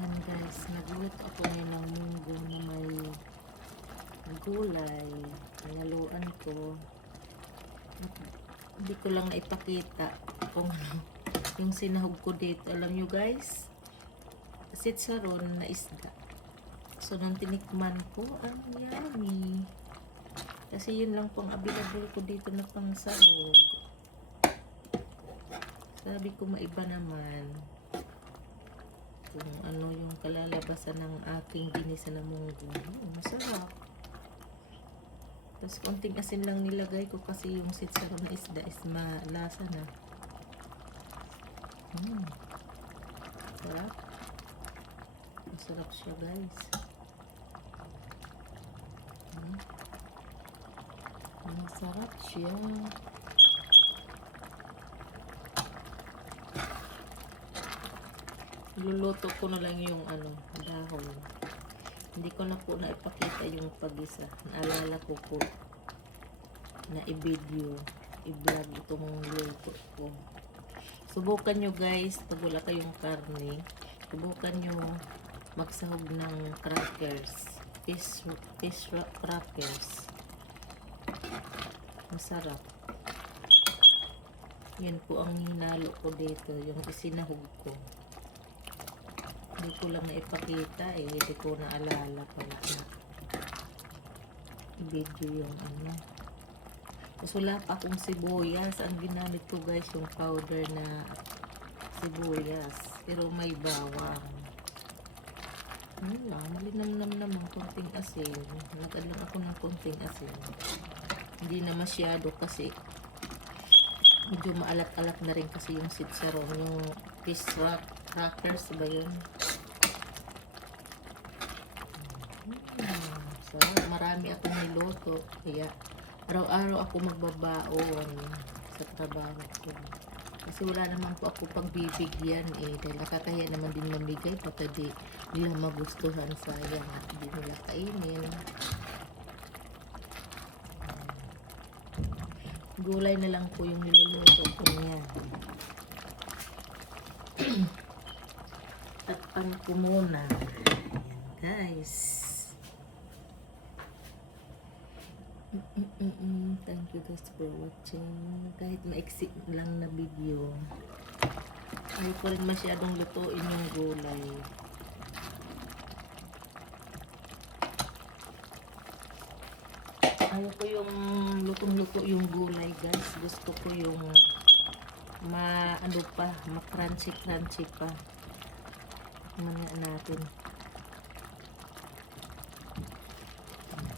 Yan guys, nagluto ako ngayon ng munggo na may gulay. Hinaluan ko. Hindi ko lang naipakita kung ano yung sinahog ko dito. Alam nyo guys, sitsaron na isda. So nung tinikman ko, ang yummy. Kasi yun lang pong available ko dito na pang sahog. Sabi ko maiba naman kung ano yung kalalabasan ng aking ginisa na munggo. Masarap. Tapos konting asin lang nilagay ko kasi yung sitsaron na isda is malasa na. Sarap. Masarap siya guys. Masarap siya. Luluto ko na lang yung dahon. Hindi ko na po naipakita yung pag-isa. Naalala ko po na i-video, i-vlog itong luto ko. Subukan nyo guys, pag wala kayong karne, subukan nyo magsahog ng crackers. Fish crackers. Masarap. Yan po ang hinalo ko dito, yung isinahog ko. Hindi ko lang naipakita hindi ko naalala pala na video yung Tapos wala pa akong sibuyas. Ang ginamit ko guys yung powder na sibuyas, pero may bawang. Malinamnam naman, konting asin. Nagad lang ako ng konting asin. Hindi na masyado kasi medyo maalat-alat na rin kasi yung sitsaron, yung fish crackers ba yun? So, marami akong niluto. Kaya, araw-araw ako magbabaon sa trabaho ko. Kasi wala naman po ako pagbibigyan dahil nakakaya naman din mamigay pati di nila magustuhan, sayang at di nila kainin. Gulay na lang po yung niluluto ko niya. Takpan ko muna. Ayan guys. Thank you guys for watching. Kahit maiksi lang na video, ayaw ko rin masyadong lutuin yung gulay. Ayaw ko yung lutong-luto yung gulay guys. Gusto ko yung ma-crunchy pa. Mamaya natin.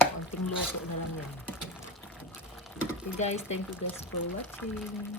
Konting luto na lang yan. Okay guys, thank you guys for watching.